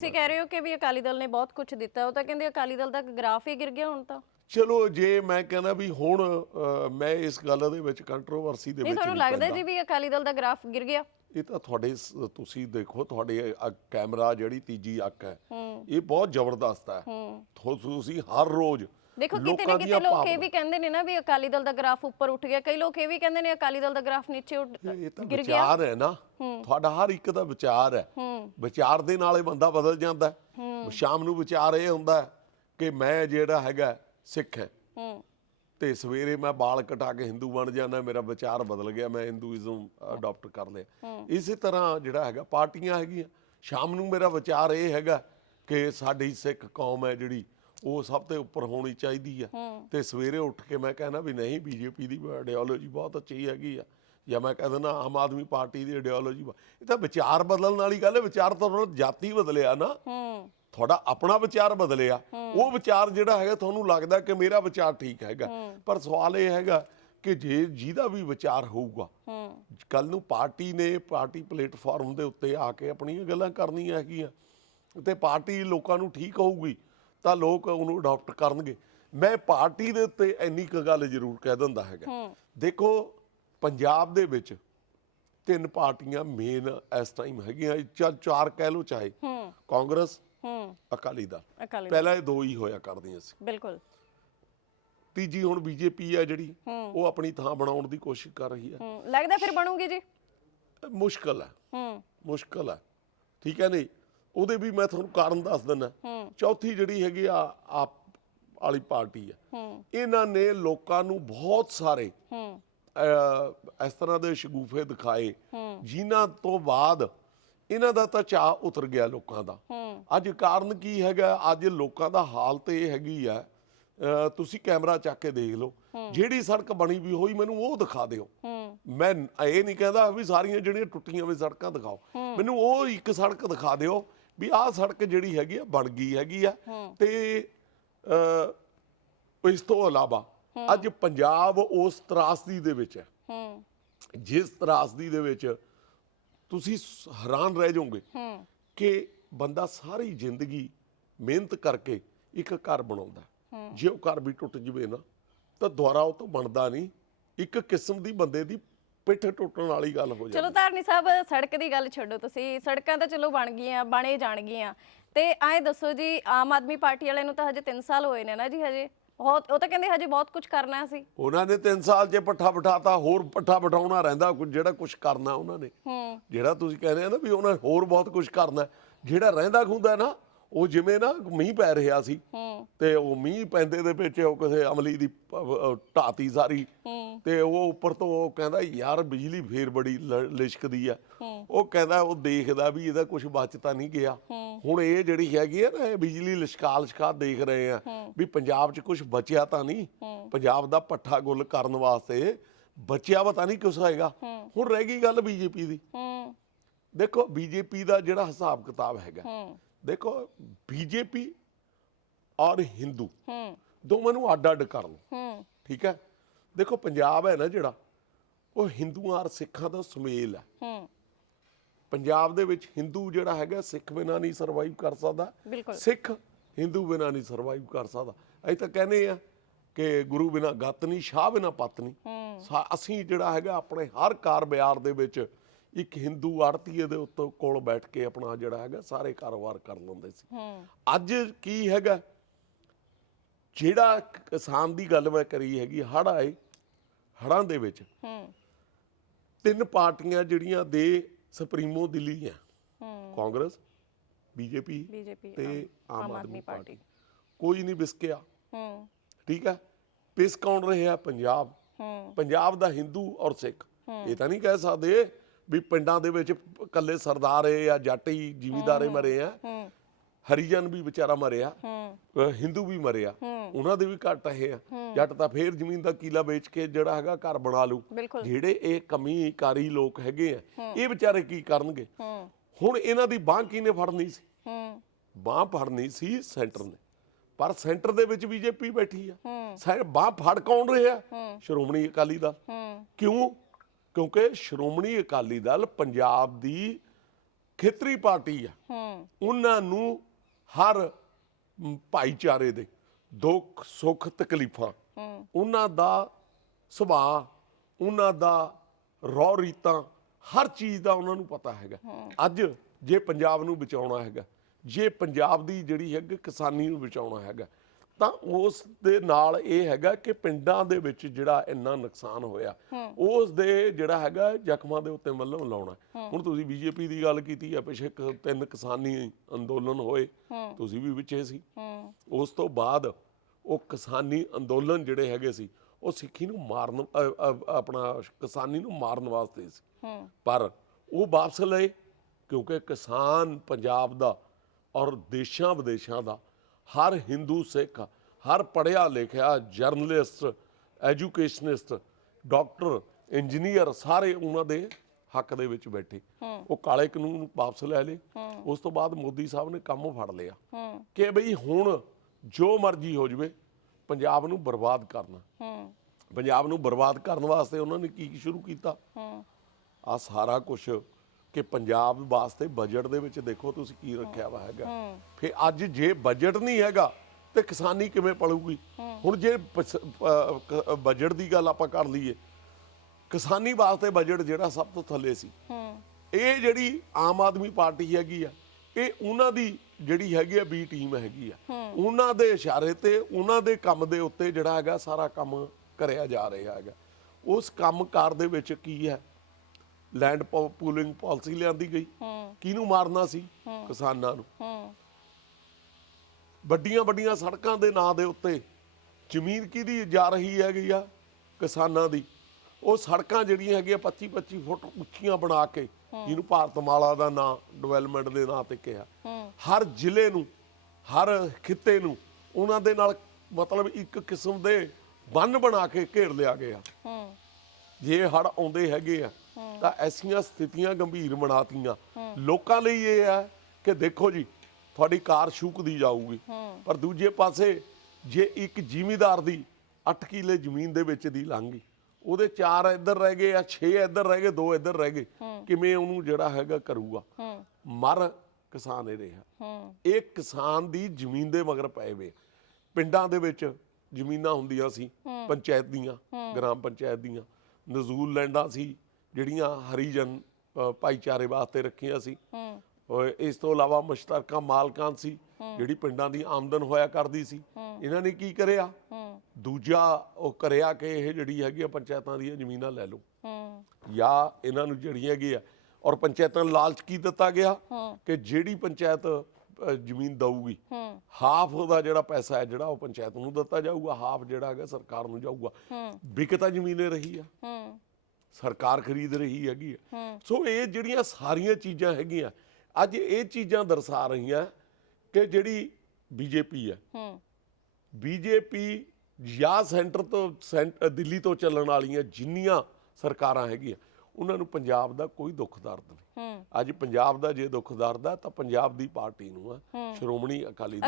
ਤੁਸੀਂ ਕਹਿ ਰਹੇ ਹੋ ਕਿ ਵੀ ਅਕਾਲੀ ਦਲ ਨੇ ਬਹੁਤ ਕੁਝ ਦਿੱਤਾ ਉਹ ਤਾਂ ਕਹਿੰਦੇ ਅਕਾਲੀ ਦਲ ਦਾ ਗ੍ਰਾਫ ਹੀ ਗਿਰ ਗਿਆ ਹੁਣ ਤਾਂ। ਚਲੋ ਜੇ ਮੈਂ ਕਹਿੰਦਾ ਵੀ ਹੁਣ ਅ, ਮੈਂ ਇਸ ਗੱਲ ਦੇ ਵਿੱਚ ਕੰਟਰੋਵਰਸੀ ਦੇ ਨਹੀਂ ਵਿੱਚ ਤੁਹਾਨੂੰ ਨਹੀਂ ਲੱਗਦਾ ਪੈਂਦਾ। ਜੀ ਵੀ ਅਕਾਲੀ ਦਲ ਦਾ ਗ੍ਰਾਫ ਗਿਰ ਗਿਆ? ਇਹ ਤਾਂ ਤੁਹਾਡੇ ਸ- ਤੁਸੀਂ ਦੇਖੋ ਤੁਹਾਡੇ ਅ- ਕੈਮਰਾ ਜਿਹੜੀ ਤੀਜੀ ਅੱਖ ਹੈ ਇਹ ਬਹੁਤ ਜ਼ਬਰਦਸਤ ਹੈ। ਤੁਸੀਂ ਹਰ ਰੋਜ਼ ਦੇਖੋ ਕਿਤੇ ਨਾ ਲੋਕਾਂ ਕਿਤੇ ਦੀਆਂ ਲੋਕ ਇਹ ਭਾਵਨਾ- ਵੀ ਕਹਿੰਦੇ ਨੇ ਨਾ ਵੀ ਅਕਾਲੀ ਦਲ ਦਾ ਗ੍ਰਾਫ ਉੱਪਰ ਉੱਠ ਗਿਆ। ਕਈ ਲੋਕ ਇਹ ਵੀ ਕਹਿੰਦੇ ਨੇ ਅਕਾਲੀ ਦਲ ਦਾ ਗ੍ਰਾਫ ਨੀਚੇ ਉੱਡ ਇਹ ਤਾਂ ਗਿਰ ਗਿਆ। ਵਿਚਾਰ ਹੈ ਨਾ। ਤੁਹਾਡਾ ਹਰ ਇੱਕ ਦਾ ਵਿਚਾਰ ਹੈ। ਵਿਚਾਰ ਦੇ ਨਾਲ ਹੀ ਬੰਦਾ ਬਦਲ ਜਾਂਦਾ ਹੈ। ਸ਼ਾਮ ਨੂੰ ਵਿਚਾਰ ਇਹ ਹੁੰਦਾ ਹੈ ਕਿ ਮੈਂ ਜਿਹੜਾ ਹੈਗਾ ਸਿੱਖ ਹੈ। ਹੂੰ। ਤੇ ਸਵੇਰੇ ਮੈਂ ਬਾਲ ਕਟਾ ਕੇ ਹਿੰਦੂ ਬਣ ਜਾਂਦਾ ਮੇਰਾ ਵਿਚਾਰ ਬਦਲ ਗਿਆ ਮੈਂ ਹਿੰਦੂਇਜ਼ਮ ਅਡਾਪਟ ਕਰ ਲਿਆ। ਇਸੇ ਤਰ੍ਹਾਂ ਜਿਹੜਾ ਹੈਗਾ ਪਾਰਟੀਆਂ ਹੈਗੀਆਂ। ਸ਼ਾਮ ਨੂੰ ਮੇਰਾ ਵਿਚਾਰ ਇਹ ਹੈਗਾ ਕਿ ਸਾਡੀ ਸਿੱਖ ਕੌਮ ਹੈ ਜਿਹੜੀ ਉਹ ਸਭ ਤੋਂ ਉੱਪਰ ਹੋਣੀ ਚਾਹੀਦੀ ਆ। ਤੇ ਸਵੇਰੇ ਉੱਠ ਕੇ ਮੈਂ ਕਹਿੰਦਾ ਵੀ ਨਹੀਂ ਬੀਜੇਪੀ ਦੀ ਆਈਡੀਓਲੋਜੀ ਬਹੁਤ ਅੱਛੀ ਹੈਗੀ ਆ। ਜਾਂ ਮੈਂ ਕਹਿੰਦਾ ਨਾ ਆਮ ਆਦਮੀ ਪਾਰਟੀ ਦੀ ਆਈਡੀਓਲੋਜੀ ਇਹ ਤਾਂ ਵਿਚਾਰ ਬਦਲਣ ਵਾਲੀ ਗੱਲ ਹੈ ਵਿਚਾਰ ਤਾਂ ਜਾਤੀ ਬਦਲਿਆ ਨਾ। ਤੁਹਾਡਾ ਆਪਣਾ ਵਿਚਾਰ ਬਦਲਿਆ। ਉਹ ਵਿਚਾਰ ਜਿਹੜਾ ਹੈਗਾ ਤੁਹਾਨੂੰ ਲੱਗਦਾ ਕਿ ਮੇਰਾ ਵਿਚਾਰ ਠੀਕ ਹੈਗਾ। ਪਰ ਸਵਾਲ ਇਹ ਹੈਗਾ ਕਿ ਜੇ ਜਿਹਦਾ ਵੀ ਵਿਚਾਰ ਹੋਊਗਾ ਕੱਲ ਨੂੰ ਪਾਰਟੀ ਨੇ ਪਾਰਟੀ ਪਲੇਟਫਾਰਮ ਦੇ ਉੱਤੇ ਆ ਕੇ ਆਪਣੀਆਂ ਗੱਲਾਂ ਕਰਨੀਆਂ ਹੈਗੀਆਂ। ਤੇ ਪਾਰਟੀ ਲੋਕਾਂ ਨੂੰ ਠੀਕ ਹੋਊਗੀ। ਤਾਂ ਲੋਕ ਉਹਨੂੰ ਅਡਾਪਟ ਕਰਨਗੇ। ਮੈਂ ਪਾਰਟੀ ਦੇ ਉੱਤੇ ਇੰਨੀ ਕੁ ਗੱਲ ਜ਼ਰੂਰ ਕਹਿ ਦਿੰਦਾ ਹੈਗਾ। ਦੇਖੋ ਪੰਜਾਬ ਦੇ ਵਿੱਚ ਤਿੰਨ ਪਾਰਟੀਆਂ ਮੇਨ ਇਸ ਟਾਈਮ ਹੈਗੀਆਂ। ਚੱਲ ਚਾਰ ਕਹਿ ਲਓ ਚਾਹੇ ਕਾਂਗਰਸ ਹੂੰ। ਅਕਾਲੀ ਦਲ। ਪਹਿਲਾਂ ਇਹ ਦੋ ਹੀ ਹੋਇਆ ਕਰਦੀਆਂ ਸੀ। ਬਿਲਕੁਲ। ਤੀਜੀ ਹੁਣ ਬੀਜੇਪੀ ਆ ਜਿਹੜੀ। ਉਹ ਆਪਣੀ ਥਾਂ ਬਣਾਉਣ ਦੀ ਕੋਸ਼ਿਸ਼ ਕਰ ਰਹੀ ਹੈ। ਲੱਗਦਾ ਫਿਰ ਬਣੂਗੀ ਜੀ? ਮੁਸ਼ਕਲ ਹੈ। ਹੂੰ। ਮੁਸ਼ਕਲ ਹੈ। ਠੀਕ ਹੈ ਨਹੀਂ? ਉਹਦੇ ਵੀ ਮੈਂ ਤੁਹਾਨੂੰ ਕਾਰਨ ਦੱਸ ਦਿੰਦਾ। ਚੌਥੀ ਜਿਹੜੀ ਹੈਗੀ ਆ ਆਪ ਵਾਲੀ ਪਾਰਟੀ ਹੂੰ। ਇਹਨਾਂ ਨੇ ਲੋਕਾਂ ਨੂੰ ਬਹੁਤ ਸਾਰੇ ਇਸ ਤਰ੍ਹਾਂ ਦੇ ਸ਼ਗੂਫੇ ਦਿਖਾਏ। ਜਿਨ੍ਹਾਂ ਤੋਂ ਬਾਅਦ ਇਹਨਾਂ ਦਾ ਤਾਂ ਚਾਹ ਉਤਰ ਗਿਆ ਲੋਕਾਂ ਦਾ। ਅੱਜ ਕਾਰਨ ਕੀ ਹੈਗਾ? ਅੱਜ ਲੋਕਾਂ ਦਾ ਹਾਲਤ ਇਹ ਹੈਗੀ ਆ ਤੁਸੀਂ ਕੈਮਰਾ ਚੱਕ ਕੇ ਦੇਖ ਲਓ। ਜਿਹੜੀ ਸੜਕ ਬਣੀ ਵੀ ਹੋਈ ਮੈਨੂੰ ਉਹ ਦਿਖਾ ਦਿਓ। ਮੈਂ ਇਹ ਨਹੀਂ ਕਹਿੰਦਾ ਵੀ ਸਾਰੀਆਂ ਜਿਹੜੀਆਂ ਟੁੱਟੀਆਂ ਵੀ ਸੜਕਾਂ ਦਿਖਾਓ। ਮੈਨੂੰ ਉਹ ਇੱਕ ਸੜਕ ਦਿਖਾ ਦਿਓ ਵੀ ਆਹ ਸੜਕ ਜਿਹੜੀ ਹੈਗੀ ਆ ਬਣ ਗਈ ਹੈਗੀ ਆ। ਤੇ ਇਸ ਤੋਂ ਇਲਾਵਾ ਅੱਜ ਪੰਜਾਬ ਉਸ ਤਰਾਸਦੀ ਦੇ ਵਿੱਚ ਹੈ। ਹੂੰ। ਜਿਸ ਤਰਾਸਦੀ ਦੇ ਵਿੱਚ ਤੁਸੀਂ ਸ- ਹੈਰਾਨ ਰਹਿ ਜਾਓਗੇ ਹੂੰ। ਕਿ ਬੰਦਾ ਸਾਰੀ ਜ਼ਿੰਦਗੀ ਮਿਹਨਤ ਕਰਕੇ ਇੱਕ ਘਰ ਬਣਾਉਂਦਾ ਹੈ। ਜੇ ਉਹ ਘਰ ਵੀ ਟੁੱਟ ਜਵੇ ਨਾ ਤਾਂ ਦੁਬਾਰਾ ਉਹ ਤੋਂ ਬਣਦਾ ਨਹੀਂ। ਇੱਕ ਕਿਸਮ ਦੀ ਬੰਦੇ ਦੀ ਪਿੱਠ ਟੁੱਟਣ ਵਾਲੀ ਗੱਲ ਹੋ ਚਲੋ ਜਾਂਦੀ। ਧਾਰਨੀ ਸਾਹਿਬ ਸੜਕ ਦੀ ਗੱਲ ਛੱਡੋ ਤੁਸੀਂ। ਸੜਕਾਂ ਤਾਂ ਚਲੋ ਬਣ ਗਈਆਂ ਬਣੇ ਜਾਣਗੀਆਂ। ਤੇ ਐਂ ਦੱਸੋ ਜੀ ਆਮ ਆਦਮੀ ਪਾਰਟੀ ਵਾਲਿਆਂ ਨੂੰ ਤਾਂ ਹਜੇ 3 ਸਾਲ ਹੋਏ ਨੇ ਨਾ ਜੀ ਹਜੇ। ਬਹੁਤ ਉਹ ਤਾਂ ਕਹਿੰਦੇ ਹਜੇ ਬਹੁਤ ਕੁਝ ਕਰਨਾ ਸੀ। ਉਹਨਾਂ ਨੇ 3 ਸਾਲ 'ਚ ਪੱਠਾ ਬਿਠਾਤਾ ਹੋਰ ਪੱਠਾ ਬਿਠਾਉਣਾ ਰਹਿੰਦਾ ਕੁਝ ਜਿਹੜਾ ਕੁਝ ਕਰਨਾ ਉਹਨਾਂ ਨੇ। ਹੂੰ। ਜਿਹੜਾ ਤੁਸੀਂ ਕਹਿੰਦੇ ਆ ਨਾ ਵੀ ਉਹਨਾਂ ਹੋਰ ਬਹੁਤ ਕੁਝ ਕਰਨਾ। ਜਿਹੜਾ ਰਹਿੰਦਾ ਖੁੰਦਾ ਨਾ ਉਹ ਜਿਵੇਂ ਨਾ ਮੀਂਹ ਪੈ ਰਿਹਾ ਸੀ ਤੇ ਉਹ ਮੀਂਹ ਪੈਂਦੇ ਦੇ ਵਿੱਚ ਉਹ ਕਿਸੇ ਅਮਲੀ ਦੀ ਢਾਤੀ ਸਾਰੀ। ਤੇ ਉਹ ਉੱਪਰ ਤੋਂ ਉਹ ਕਹਿੰਦਾ ਯਾਰ ਬਿਜਲੀ ਫੇਰ ਬੜੀ ਲਿਸ਼ਕਦੀ ਆ। ਉਹ ਕਹਿੰਦਾ ਉਹ ਦੇਖਦਾ ਵੀ ਇਹਦਾ ਕੁਝ ਬਚਤਾ ਨਹੀਂ ਗਿਆ। ਹੁਣ ਇਹ ਜਿਹੜੀ ਹੈਗੀ ਆ ਨਾ ਇਹ ਬਿਜਲੀ ਲਿਸ਼ਕਾ ਲਿਸ਼ਕਾ ਦੇਖ ਰਹੇ ਆ ਵੀ ਪੰਜਾਬ 'ਚ ਕੁਝ ਬਚਿਆ ਤਾਂ ਨਹੀਂ। ਪੰਜਾਬ ਦਾ ਪੱਠਾ ਗੁੱਲ ਕਰਨ ਵਾਸਤੇ ਬਚਿਆ ਪਤਾ ਨਹੀਂ ਕੁਛ ਹੋਏਗਾ ਹੁਣ ਰਹਿ ਗਈ ਗੱਲ ਬੀਜੇਪੀ ਦੀ। ਦੇਖੋ ਬੀਜੇਪੀ ਦਾ ਜਿਹੜਾ ਹਿਸਾਬ ਕਿਤਾਬ ਹੈਗਾ ਦੇਖੋ ਬੀਜੇਪੀ ਔਰ ਹਿੰਦੂ ਹੂੰ। ਦੋਵਾਂ ਨੂੰ ਅੱਡ ਅੱਡ ਕਰ ਲਓ ਹੂੰ। ਠੀਕ ਹੈ? ਦੇਖੋ ਪੰਜਾਬ ਹੈ ਨਾ ਜਿਹੜਾ ਉਹ ਹਿੰਦੂਆਂ ਔਰ ਸਿੱਖਾਂ ਦਾ ਸੁਮੇਲ ਹੈ। ਹੂੰ। ਪੰਜਾਬ ਦੇ ਵਿੱਚ ਹਿੰਦੂ ਜਿਹੜਾ ਹੈਗਾ ਸਿੱਖ ਬਿਨਾਂ ਨਹੀਂ ਸਰਵਾਈਵ ਕਰ ਸਕਦਾ। ਸਿੱਖ ਹਿੰਦੂ ਬਿਨਾਂ ਨਹੀਂ ਸਰਵਾਈਵ ਕਰ ਸਕਦਾ। ਅਸੀਂ ਤਾਂ ਕਹਿੰਦੇ ਆ ਕਿ ਗੁਰੂ ਬਿਨਾਂ ਗਤ ਨਹੀਂ ਸ਼ਾਹ ਬਿਨਾਂ ਪਤ ਨਹੀਂ। ਅਸੀਂ ਜਿਹੜਾ ਹੈਗਾ ਆਪਣੇ ਹਰ ਕਾਰ ਬਿਆਰ ਦੇ ਵਿੱਚ ਇੱਕ ਹਿੰਦੂ ਆੜਤੀਏ ਦੇ ਉੱਤੇ ਕੋਲ ਬੈਠ ਕੇ ਆਪਣਾ ਜਿਹੜਾ ਹੈਗਾ ਸਾਰੇ ਕਾਰੋਬਾਰ ਕਰ ਲੈਂਦੇ ਸੀ। ਅੱਜ ਕੀ ਹੈਗਾ? ਜਿਹੜਾ ਕਿਸਾਨ ਦੀ ਗੱਲ ਮੈਂ ਕਰੀ ਹੈਗੀ ਹੜ੍ਹ ਆਏ ਹੜ੍ਹਾਂ ਦੇ ਵਿੱਚ ਤਿੰਨ ਪਾਰਟੀਆਂ ਜਿਹੜੀਆਂ ਦੇ ਸੁਪਰੀਮੋ ਦਿੱਲੀ ਆ। ਕਾਂਗਰਸ ਬੀਜੇਪੀ ਤੇ ਆਮ ਆਦਮੀ ਪਾਰਟੀ। ਕੋਈ ਨਹੀਂ ਵਿਸਕਿਆ ਹੂੰ। ਠੀਕ ਹੈ ਪਿਸ ਕੌਣ ਰਿਹਾ ਪੰਜਾਬ। ਹੂੰ। ਪੰਜਾਬ ਦਾ ਹਿੰਦੂ ਔਰ ਸਿੱਖ। ਇਹ ਤਾਂ ਨਹੀਂ ਕਹਿ ਸਕਦੇ ਵੀ ਪਿੰਡਾਂ ਦੇ ਵਿੱਚ ਇਕੱਲੇ ਸਰਦਾਰ ਏ ਜਾਂ ਜੱਟ ਹੀ ਜ਼ਿਮੀਦਾਰੇ ਮਰੇ ਆ। ਹਰੀਜਨ ਵੀ ਵਿਚਾਰਾ ਮਰਿਆ ਹਿੰਦੂ ਵੀ ਮਰਿਆ। ਉਹਨਾਂ ਦੇ ਵੀ ਘੱਟ ਹੈ ਆ। ਜੱਟ ਤਾਂ ਫੇਰ ਜ਼ਮੀਨ ਦਾ ਕੀਲਾ ਵੇਚ ਕੇ ਜਿਹੜਾ ਹੈਗਾ ਘਰ ਬਣਾ ਲੂ ਜਿਹੜੇ ਇਹ ਕਮੀ ਕਾਰੀ ਲੋਕ ਹੈਗੇ ਆ ਇਹ ਵਿਚਾਰੇ ਕੀ ਕਰਨਗੇ? ਹੁਣ ਇਹਨਾਂ ਦੀ ਬਾਹ ਕਿਹਨੇ ਫੜਨੀ ਸੀ? ਬਾਹ ਫੜਨੀ ਸੀ ਸੈਂਟਰ ਨੇ। ਪਰ ਸੈਂਟਰ ਦੇ ਵਿੱਚ ਬੀਜੇਪੀ ਬੈਠੀ ਆ। ਬਾਹ ਫੜ ਕੌਣ ਰਿਹਾ? ਸ਼੍ਰੋਮਣੀ ਅਕਾਲੀ ਦਲ। ਕਿਉਂ? ਕਿਉਂਕਿ ਸ਼੍ਰੋਮਣੀ ਅਕਾਲੀ ਦਲ ਪੰਜਾਬ ਦੀ ਖੇਤਰੀ ਪਾਰਟੀ ਆ। ਹੂੰ। ਉਹਨਾਂ ਨੂੰ ਹਰ ਭਾਈਚਾਰੇ ਦੇ ਦੁੱਖ ਸੁੱਖ ਤਕਲੀਫਾਂ ਹੂੰ। ਉਹਨਾਂ ਦਾ ਸੁਭਾਅ ਉਹਨਾਂ ਦਾ ਰੌ ਰੀਤਾਂ ਹਰ ਚੀਜ਼ ਦਾ ਉਹਨਾਂ ਨੂੰ ਪਤਾ ਹੈਗਾ। ਅੱਜ ਜੇ ਪੰਜਾਬ ਨੂੰ ਬਚਾਉਣਾ ਹੈਗਾ ਜੇ ਪੰਜਾਬ ਦੀ ਜਿਹੜੀ ਹੈਗੀ ਕਿਸਾਨੀ ਨੂੰ ਬਚਾਉਣਾ ਹੈਗਾ ਤਾਂ ਉਸ ਦੇ ਨਾਲ ਇਹ ਹੈਗਾ ਕਿ ਪਿੰਡਾਂ ਦੇ ਵਿੱਚ ਜਿਹੜਾ ਇੰਨਾ ਨੁਕਸਾਨ ਹੋਇਆ ਉਸ ਦੇ ਜਿਹੜਾ ਹੈਗਾ ਜ਼ਖਮਾਂ ਦੇ ਉੱਤੇ ਮੱਲਮ ਲਾਉਣਾ। ਹੁਣ ਤੁਸੀਂ ਬੀਜੇਪੀ ਦੀ ਗੱਲ ਕੀਤੀ ਆ ਪਿਛੇ ਤਿੰਨ ਕਿਸਾਨੀ ਅੰਦੋਲਨ ਹੋਏ ਤੁਸੀਂ ਵੀ ਵਿੱਚੇ ਸੀ। ਹੂੰ। ਉਸ ਤੋਂ ਬਾਅਦ ਉਹ ਕਿਸਾਨੀ ਅੰਦੋਲਨ ਜਿਹੜੇ ਹੈਗੇ ਸੀ ਉਹ ਸਿੱਖੀ ਨੂੰ ਮਾਰਨ ਆਪਣਾ ਕਿਸਾਨੀ ਨੂੰ ਮਾਰਨ ਵਾਸਤੇ ਸੀ। ਹੂੰ। ਪਰ ਉਹ ਵਾਪਸ ਲਏ ਕਿਉਂਕਿ ਕਿਸਾਨ ਪੰਜਾਬ ਦਾ ਔਰ ਦੇਸ਼ਾਂ ਵਿਦੇਸ਼ਾਂ ਦਾ ਹਰ ਹਿੰਦੂ ਸਿੱਖ ਹਰ ਪੜਿਆ ਲਿਖਿਆ ਜਰਨਲਿਸਟ ਐਜੂਕੇਸ਼ਨਿਸਟ ਡਾਕਟਰ ਇੰਜੀਨੀਅਰ ਸਾਰੇ ਉਹਨਾਂ ਦੇ ਹੱਕ ਦੇ ਵਿੱਚ ਬੈਠੇ। ਉਹ ਕਾਲੇ ਕਾਨੂੰਨ ਵਾਪਸ ਲੈ ਲਏ। ਉਸ ਤੋਂ ਬਾਅਦ ਮੋਦੀ ਸਾਹਿਬ ਨੇ ਕੰਮ ਫੜ ਲਿਆ। ਕਿ ਬਈ ਹੁਣ ਜੋ ਮਰਜ਼ੀ ਹੋ ਜਵੇ ਪੰਜਾਬ ਨੂੰ ਬਰਬਾਦ ਕਰਨਾ। ਪੰਜਾਬ ਨੂੰ ਬਰਬਾਦ ਕਰਨ ਵਾਸਤੇ ਉਹਨਾਂ ਨੇ ਕੀ ਸ਼ੁਰੂ ਕੀਤਾ? ਆ ਸਾਰਾ ਕੁਝ ਕਿ ਪੰਜਾਬ ਵਾਸਤੇ ਬਜਟ ਦੇ ਵਿੱਚ ਦੇਖੋ ਤੁਸੀਂ ਕੀ ਰੱਖਿਆ ਵਾ ਹੈਗਾ। ਹੂੰ। ਫੇ ਅੱਜ ਜੇ ਬਜਟ ਨਹੀਂ ਹੈਗਾ ਤੇ ਕਿਸਾਨੀ ਕਿਵੇਂ ਪਲੂਗੀ? ਹੁਣ ਜੇ ਬਜਟ ਦੀ ਗੱਲ ਆਪਾਂ ਕਰ ਲਈਏ ਕਿਸਾਨੀ ਵਾਸਤੇ ਬਜਟ ਜਿਹੜਾ ਸਭ ਤੋਂ ਥੱਲੇ ਸੀ। ਇਹ ਜਿਹੜੀ ਆਮ ਆਦਮੀ ਪਾਰਟੀ ਹੈਗੀ ਆ ਇਹ ਉਹਨਾਂ ਦੀ ਜਿਹੜੀ ਹੈਗੀ ਆ ਬੀ ਟੀਮ ਹੈਗੀ ਆ। ਉਹਨਾਂ ਦੇ ਇਸ਼ਾਰੇ ਤੇ ਉਹਨਾਂ ਦੇ ਕੰਮ ਦੇ ਉੱਤੇ ਜਿਹੜਾ ਹੈਗਾ ਸਾਰਾ ਕੰਮ ਕਰਿਆ ਜਾ ਰਿਹਾ ਹੈਗਾ। ਉਸ ਕੰਮਕਾਰ ਦੇ ਵਿੱਚ ਕੀ ਹੈ? ਲੈਂਡ ਪੂਲਿੰਗ ਪਾਲਿਸੀ ਲਿਆਂਦੀ ਗਈ। ਕਿਹਨੂੰ ਮਾਰਨਾ ਸੀ? ਕਿਸਾਨਾਂ ਨੂੰ। ਵੱਡੀਆਂ ਵੱਡੀਆਂ ਸੜਕਾਂ ਦੇ ਨਾਂ ਦੇ ਉੱਤੇ ਜ਼ਮੀਨ ਕਿਹਦੀ ਜਾ ਰਹੀ ਹੈਗੀ ਆ? ਕਿਸਾਨਾਂ ਦੀ। ਉਹ ਸੜਕਾਂ ਜਿਹੜੀਆਂ ਹੈਗੀਆਂ 25 25 ਫੁੱਟ ਉੱਚੀਆਂ ਬਣਾ ਕੇ ਜਿਹਨੂੰ ਭਾਰਤਮਾਲਾ ਦਾ ਨਾਂ ਡਿਵੈਲਪਮੈਂਟ ਦੇ ਨਾਂ ਤੇ ਕਿਹਾ। ਹਰ ਜ਼ਿਲ੍ਹੇ ਨੂੰ ਹਰ ਖਿੱਤੇ ਨੂੰ ਉਹਨਾਂ ਦੇ ਨਾਲ ਮਤਲਬ ਇੱਕ ਕਿਸਮ ਦੇ ਬੰਨ ਬਣਾ ਕੇ ਘੇਰ ਲਿਆ ਗਿਆ। ਹੂੰ। ਜੇ ਹੜ ਆਉਂਦੇ ਹੈਗੇ ਆ ਤਾਂ ਐਸੀਆਂ ਸਥਿਤੀਆਂ ਗੰਭੀਰ ਬਣਾਤੀਆਂ। ਲੋਕਾਂ ਲਈ ਇਹ ਹੈ ਕਿ ਦੇਖੋ ਜੀ, ਤੁਹਾਡੀ ਕਾਰ ਸ਼ੂਕਦੀ ਜਾਊਗੀ, ਪਰ ਦੂਜੇ ਪਾਸੇ ਜੇ ਇੱਕ ਜ਼ਿਮੀਦਾਰ ਦੀ 8 ਕਿੱਲੇ ਜ਼ਮੀਨ ਦੇ ਵਿੱਚ ਦੀ ਲੰਘ, ਉਹਦੇ 4 ਇੱਧਰ ਰਹਿ ਗਏ ਆ 6 ਇੱਧਰ ਰਹਿ ਗਏ 2 ਇੱਧਰ ਰਹਿ ਗਏ, ਕਿਵੇਂ ਉਹਨੂੰ ਜਿਹੜਾ ਹੈਗਾ ਕਰੂਗਾ? ਮਰ ਕਿਸਾਨ ਇਹ ਰਿਹਾ। ਇਹ ਕਿਸਾਨ ਦੀ ਜ਼ਮੀਨ ਦੇ ਮਗਰ ਪਏ ਵੇ। ਪਿੰਡਾਂ ਦੇ ਵਿੱਚ ਜ਼ਮੀਨਾਂ ਹੁੰਦੀਆਂ ਸੀ, ਪੰਚਾਇਤ ਦੀਆਂ, ਗ੍ਰਾਮ ਪੰਚਾਇਤ ਦੀਆਂ, ਨਜ਼ੂਲ ਲੈਂਦਾ ਸੀ ਜਿਹੜੀਆਂ ਹਰੀਜਨ ਭਾਈਚਾਰੇ ਵਾਸਤੇ ਰੱਖੀਆਂ ਸੀ। ਇਸ ਤੋਂ ਇਲਾਵਾ ਮੁਸ਼ਤਰਕਾ ਮਾਲਕਾਂ ਸੀ ਜਿਹੜੀ ਪਿੰਡਾਂ ਦੀ ਆਮਦਨ ਹੋਇਆ ਕਰਦੀ ਸੀ। ਇਹਨਾਂ ਨੇ ਕੀ ਕਰਿਆ? ਦੂਜਾ ਉਹ ਕਰਿਆ ਕਿ ਇਹ ਜਿਹੜੀ ਹੈਗੀ ਆ ਪੰਚਾਇਤਾਂ ਦੀਆਂ ਜ਼ਮੀਨਾਂ ਲੈ ਲਓ। ਜਾਂ ਇਹਨਾਂ ਨੂੰ ਜਿਹੜੀ ਹੈਗੀ ਆ। ਔਰ ਪੰਚਾਇਤਾਂ ਨੂੰ ਲਾਲਚ ਕੀ ਦਿੱਤਾ ਗਿਆ? ਕਿ ਜਿਹੜੀ ਪੰਚਾਇਤ ਜ਼ਮੀਨ ਦਊਗੀ ਹਾਫ ਉਹਦਾ ਜਿਹੜਾ ਪੈਸਾ ਹੈ ਜਿਹੜਾ ਉਹ ਪੰਚਾਇਤ ਨੂੰ ਦਿੱਤਾ ਜਾਊਗਾ ਹਾਫ ਜਿਹੜਾ ਹੈਗਾ ਸਰਕਾਰ ਨੂੰ ਜਾਊਗਾ। ਹੂੰ। ਵਿਕ ਤਾਂ ਜ਼ਮੀਨੇ ਰਹੀ ਆ। ਸਰਕਾਰ ਖਰੀਦ ਰਹੀ ਹੈਗੀ ਆ। ਹੂੰ। ਸੋ ਇਹ ਜਿਹੜੀਆਂ ਸਾਰੀਆਂ ਚੀਜ਼ਾਂ ਹੈਗੀਆਂ ਅੱਜ ਇਹ ਚੀਜ਼ਾਂ ਦਰਸਾ ਰਹੀਆਂ ਕਿ ਜਿਹੜੀ ਬੀਜੇਪੀ ਹੈ। ਬੀਜੇਪੀ ਜਾਂ ਸੈਂਟਰ ਤੋਂ ਦਿੱਲੀ ਤੋਂ ਚੱਲਣ ਵਾਲੀਆਂ ਜਿੰਨੀਆਂ ਸਰਕਾਰਾਂ ਹੈਗੀਆਂ ਉਹਨਾਂ ਨੂੰ ਪੰਜਾਬ ਦਾ ਕੋਈ ਦੁੱਖ ਦਰਦ ਨਹੀਂ। ਅੱਜ ਪੰਜਾਬ ਦਾ ਜੇ ਦੁੱਖ ਦਰਦ ਹੈ ਤਾਂ ਪੰਜਾਬ ਦੀ ਪਾਰਟੀ ਨੂੰ ਆ। ਸ਼੍ਰੋਮਣੀ ਅਕਾਲੀ ਦਲ